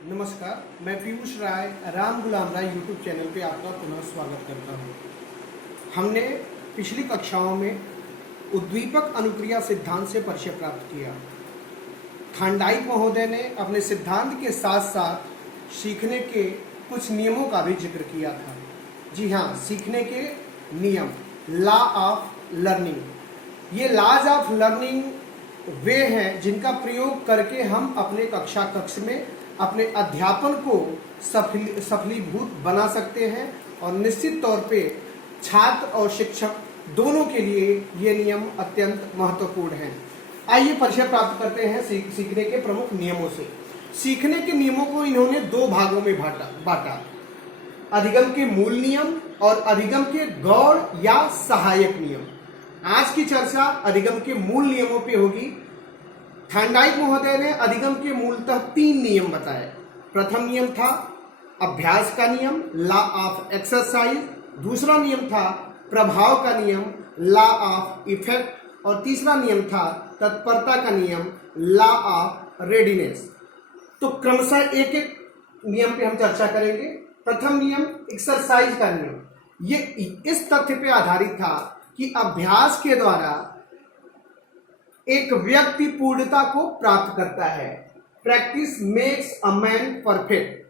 नमस्कार, मैं पीयूष राय राम गुलाम राय YouTube channel पे आपका पुनः स्वागत करता हूँ। हमने पिछली कक्षाओं में उद्दीपक अनुक्रिया सिद्धांत से परिचय प्राप्त किया। थांडाइक महोदय ने अपने सिद्धांत के साथ साथ सीखने के कुछ नियमों का भी जिक्र किया था। जी हाँ, सीखने के नियम, लॉ ऑफ लर्निंग। ये लॉज ऑफ लर्निंग वे हैं जिनका प्रयोग करके हम अपने कक्ष में अपने अध्यापन को सफलीभूत बना सकते हैं और निश्चित तौर पे छात्र और शिक्षक दोनों के लिए ये नियम अत्यंत महत्वपूर्ण हैं। आइए परिचय प्राप्त करते हैं सीखने के प्रमुख नियमों से। सीखने के नियमों को इन्होंने दो भागों में बांटा, अधिगम के मूल नियम और अधिगम के गौण या सहायक नियम। आज की चर्चा अधिगम के मूल नियमों पे होगी। थांडाइक महोदय ने अधिगम के मूलतः 3 नियम बताए। प्रथम नियम था अभ्यास का नियम, लॉ ऑफ एक्सरसाइज। दूसरा नियम था प्रभाव का नियम, लॉ ऑफ इफेक्ट। और तीसरा नियम था तत्परता का नियम, लॉ ऑफ रेडीनेस। तो क्रमशः एक एक नियम पे हम चर्चा करेंगे। प्रथम नियम एक्सरसाइज का नियम, ये इस तथ्य पे आधारित था कि अभ्यास के द्वारा एक व्यक्ति पूर्णता को प्राप्त करता है। Practice makes a man perfect.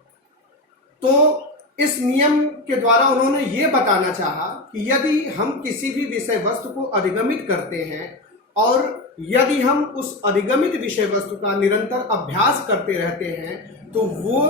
तो इस नियम के द्वारा उन्होंने ये बताना चाहा कि यदि हम किसी भी विषय वस्तु को अधिगमित करते हैं और यदि हम उस अधिगमित विषय वस्तु का निरंतर अभ्यास करते रहते हैं तो वो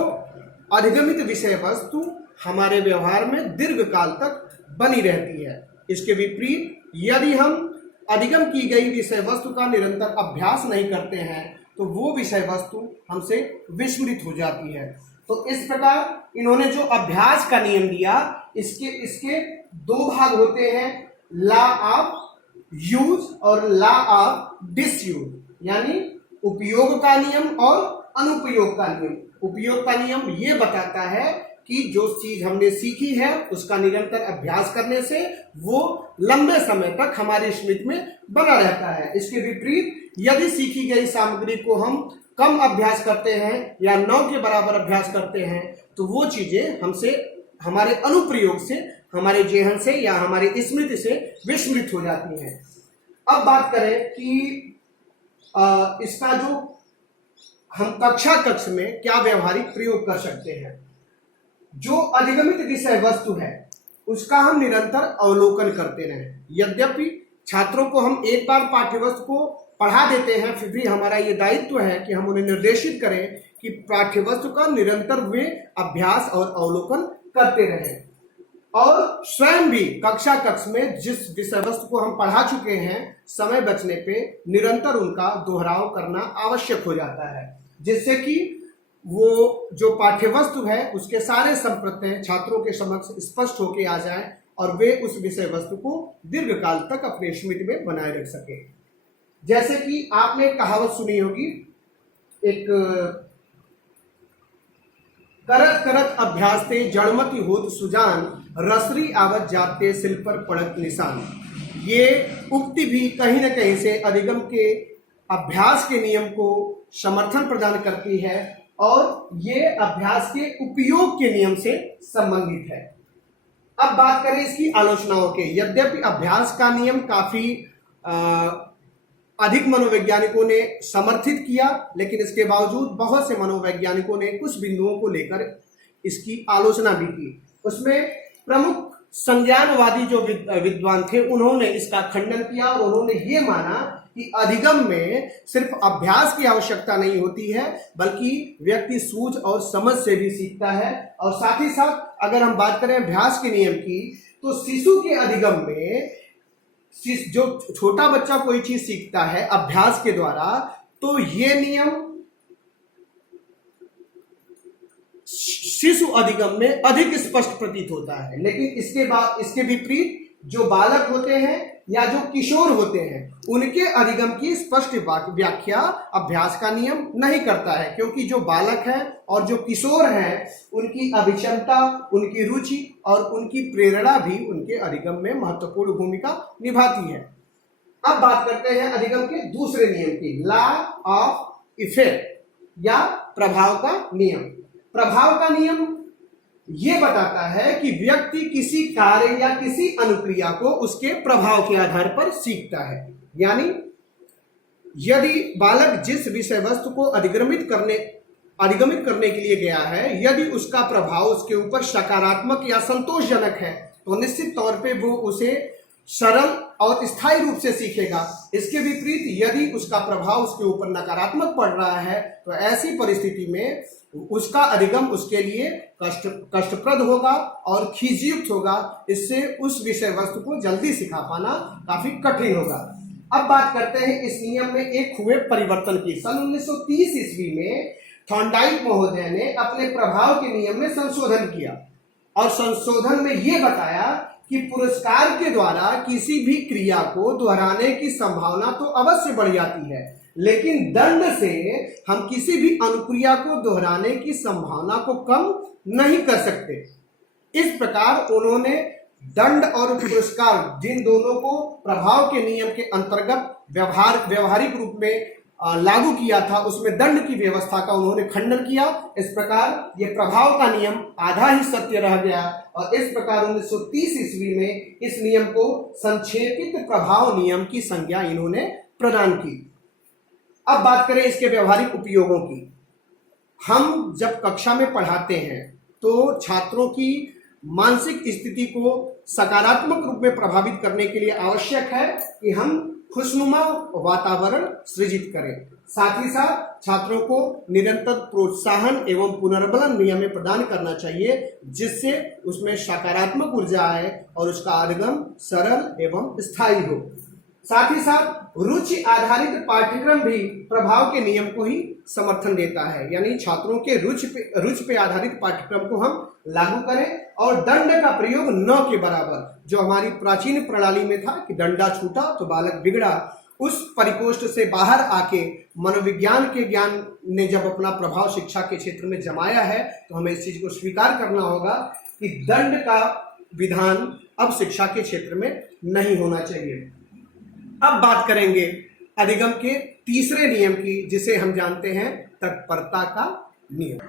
अधिगमित विषय वस्तु हमारे व्यवहार में दीर्घ काल तक बनी रहती है। इसके विपरीत यदि हम अधिगम की गई विषय वस्तु का निरंतर अभ्यास नहीं करते हैं तो वो विषय वस्तु हमसे विस्मृत हो जाती है। तो इस प्रकार इन्होंने जो अभ्यास का नियम दिया, इसके 2 भाग होते हैं, लॉ ऑफ यूज और लॉ ऑफ डिसयूज, यानी उपयोग का नियम और अनुपयोग का नियम। उपयोग का नियम ये बताता है कि जो चीज हमने सीखी है उसका निरंतर अभ्यास करने से वो लंबे समय तक हमारी स्मृति में बना रहता है। इसके विपरीत यदि सीखी गई सामग्री को हम कम अभ्यास करते हैं या 9 के बराबर अभ्यास करते हैं तो वो चीजें हमसे, हमारे अनुप्रयोग से, हमारे जेहन से या हमारी स्मृति से विस्मृत हो जाती हैं। अब बात करें कि इसका जो हम कक्ष में क्या व्यवहारिक प्रयोग कर सकते हैं। जो अधिगमित विषय वस्तु है उसका हम निरंतर अवलोकन करते रहें। यद्यपि छात्रों को हम एक बार पाठ्यवस्तु को पढ़ा देते हैं, फिर भी हमारा ये दायित्व है कि हम उन्हें निर्देशित करें कि पाठ्यवस्तु का निरंतर वे अभ्यास और अवलोकन करते रहें और स्वयं भी कक्ष में जिस विषय वस्तु को हम पढ़ा चुके हैं, समय बचने पे निरंतर उनका दोहराव करना आवश्यक हो जाता है, जिससे कि वो जो पाठ्यवस्तु है उसके सारे संप्रत्यय छात्रों के समक्ष स्पष्ट होके आ जाए और वे उस विषय वस्तु को दीर्घकाल तक अपने स्मृति में बनाए रख सके। जैसे कि आपने कहावत सुनी होगी, एक करत करत अभ्यास ते जड़मति होत सुजान, रसरी आवत जाते सिल पर पड़त निशान। ये उक्ति भी कहीं न कहीं से अधिगम के अभ्यास के नियम को समर्थन प्रदान करती है और ये अभ्यास के उपयोग के नियम से संबंधित है। अब बात करें इसकी आलोचनाओं के। यद्यपि अभ्यास का नियम काफी अधिक मनोवैज्ञानिकों ने समर्थित किया, लेकिन इसके बावजूद बहुत से मनोवैज्ञानिकों ने कुछ बिंदुओं को लेकर इसकी आलोचना भी की। उसमें प्रमुख संज्ञानवादी जो विद्वान थे उन्होंने इसका खंडन किया और उन्होंने ये माना कि अधिगम में सिर्फ अभ्यास की आवश्यकता नहीं होती है, बल्कि व्यक्ति सूझ और समझ से भी सीखता है। और साथ ही साथ अगर हम बात करें अभ्यास के नियम की, तो शिशु के अधिगम में जो छोटा बच्चा कोई चीज सीखता है अभ्यास के द्वारा, तो ये नियम शिशु अधिगम में अधिक स्पष्ट प्रतीत होता है। लेकिन इसके विपरीत जो बालक होते हैं या जो किशोर होते हैं उनके अधिगम की स्पष्ट व्याख्या अभ्यास का नियम नहीं करता है, क्योंकि जो बालक है और जो किशोर हैं उनकी अभिक्षमता, उनकी रुचि और उनकी प्रेरणा भी उनके अधिगम में महत्वपूर्ण भूमिका निभाती है। अब बात करते हैं अधिगम के दूसरे नियम की, लॉ ऑफ इफेक्ट या प्रभाव का नियम। प्रभाव का नियम ये बताता है कि व्यक्ति किसी कार्य या किसी अनुक्रिया को उसके प्रभाव के आधार पर सीखता है। यानी यदि बालक जिस विषय वस्तु को अधिगमित करने के लिए गया है, यदि उसका प्रभाव उसके ऊपर सकारात्मक या संतोषजनक है तो निश्चित तौर पे वो उसे सरल और स्थायी रूप से सीखेगा। इसके विपरीत यदि उसका प्रभाव उसके ऊपर नकारात्मक पड़ रहा है तो ऐसी परिस्थिति में उसका अधिगम उसके लिए कष्टप्रद होगा और खींचयुक्त होगा। इससे उस विषय वस्तु को जल्दी सिखा पाना काफी कठिन होगा। अब बात करते हैं इस नियम में एक हुए परिवर्तन की। सन 1930 ईस्वी में थॉर्नडाइक महोदय ने अपने प्रभाव के नियम में संशोधन किया और संशोधन में यह बताया कि पुरस्कार के द्वारा किसी भी क्रिया को दोहराने की संभावना तो अवश्य बढ़ जाती है, लेकिन दंड से हम किसी भी अनुक्रिया को दोहराने की संभावना को कम नहीं कर सकते। इस प्रकार उन्होंने दंड और पुरस्कार जिन दोनों को प्रभाव के नियम के अंतर्गत व्यवहारिक रूप में लागू किया था, उसमें दंड की व्यवस्था का उन्होंने खंडन किया। इस प्रकार ये प्रभाव का नियम आधा ही सत्य रह गया और इस प्रकार 1930 ईस्वी में इस नियम को संक्षेपित प्रभाव नियम की संज्ञा इन्होंने प्रदान की। अब बात करें इसके व्यवहारिक उपयोगों की। हम जब कक्षा में पढ़ाते हैं तो छात्रों की मानसिक स्थिति को सकारात्मक रूप में प्रभावित करने के लिए आवश्यक है कि हम खुशनुमा वातावरण सृजित करें। साथ ही साथ छात्रों को निरंतर प्रोत्साहन एवं पुनर्बलन नियम प्रदान करना चाहिए, जिससे उसमें सकारात्मक ऊर्जा आए और उसका अधिगम सरल एवं स्थायी हो। साथ ही साथ रुचि आधारित पाठ्यक्रम भी प्रभाव के नियम को ही समर्थन देता है। यानी छात्रों के रुचि पे आधारित पाठ्यक्रम को हम लागू करें और दंड का प्रयोग न के बराबर, जो हमारी प्राचीन प्रणाली में था कि दंडा छूटा तो बालक बिगड़ा, उस परिकोष्ठ से बाहर आके मनोविज्ञान के ज्ञान ने जब अपना प्रभाव शिक्षा के क्षेत्र में जमाया है तो हमें इस चीज को स्वीकार करना होगा कि दंड का विधान अब शिक्षा के क्षेत्र में नहीं होना चाहिए। अब बात करेंगे अधिगम के तीसरे नियम की, जिसे हम जानते हैं तत्परता का नियम।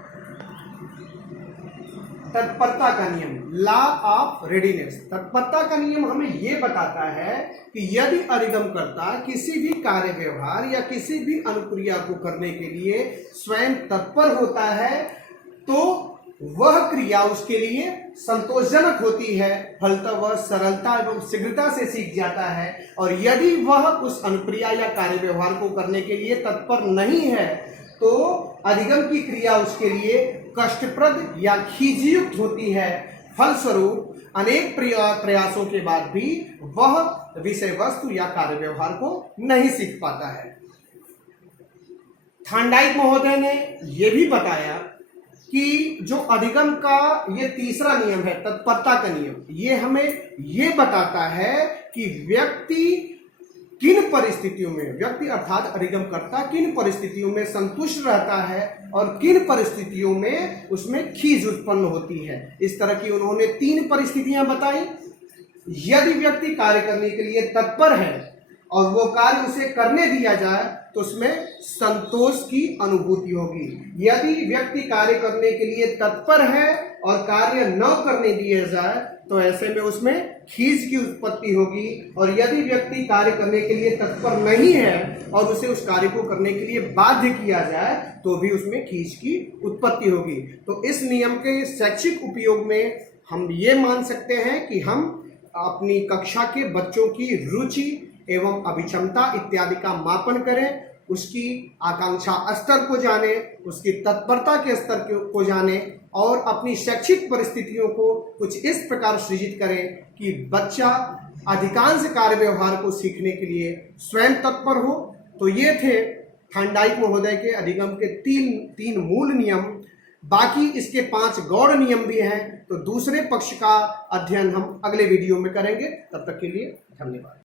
तत्परता का नियम, लॉ ऑफ रेडीनेस। तत्परता का नियम हमें यह बताता है कि यदि अधिगमकर्ता किसी भी कार्य व्यवहार या किसी भी अनुक्रिया को करने के लिए स्वयं तत्पर होता है तो वह क्रिया उसके लिए संतोषजनक होती है, फलतः वह सरलता एवं शीघ्रता से सीख जाता है। और यदि वह उस अनुक्रिया या कार्य व्यवहार को करने के लिए तत्पर नहीं है तो अधिगम की क्रिया उसके लिए कष्टप्रद या खींचयुक्त होती है। फलस्वरूप अनेक प्रयासों के बाद भी वह विषय वस्तु या कार्य व्यवहार को नहीं सीख पाता है। थॉर्नडाइक महोदय ने यह भी बताया कि जो अधिगम का ये तीसरा नियम है, तत्परता का नियम, ये हमें ये बताता है कि व्यक्ति किन परिस्थितियों में, व्यक्ति अर्थात अधिगमकर्ता किन परिस्थितियों में संतुष्ट रहता है और किन परिस्थितियों में उसमें खीज उत्पन्न होती है। इस तरह की उन्होंने 3 परिस्थितियां बताई। यदि व्यक्ति कार्य करने के लिए तत्पर है और वो कार्य उसे करने दिया जाए तो उसमें संतोष की अनुभूति होगी। यदि व्यक्ति कार्य करने के लिए तत्पर है और कार्य न करने दिया जाए तो ऐसे में उसमें खीज की उत्पत्ति होगी। और यदि व्यक्ति कार्य करने के लिए तत्पर नहीं है और उसे उस कार्य को करने के लिए बाध्य किया जाए तो भी उसमें खीज की उत्पत्ति होगी। तो इस नियम के शैक्षिक उपयोग में हम ये मान सकते हैं कि हम अपनी कक्षा के बच्चों की रुचि एवं अभिक्षमता इत्यादि का मापन करें, उसकी आकांक्षा स्तर को जाने, उसकी तत्परता के स्तर को जाने और अपनी शैक्षिक परिस्थितियों को कुछ इस प्रकार सृजित करें कि बच्चा अधिकांश कार्य व्यवहार को सीखने के लिए स्वयं तत्पर हो। तो ये थे थॉर्नडाइक महोदय के अधिगम के तीन मूल नियम। बाकी इसके 5 गौड़ नियम भी हैं, तो दूसरे पक्ष का अध्ययन हम अगले वीडियो में करेंगे। तब तक के लिए धन्यवाद।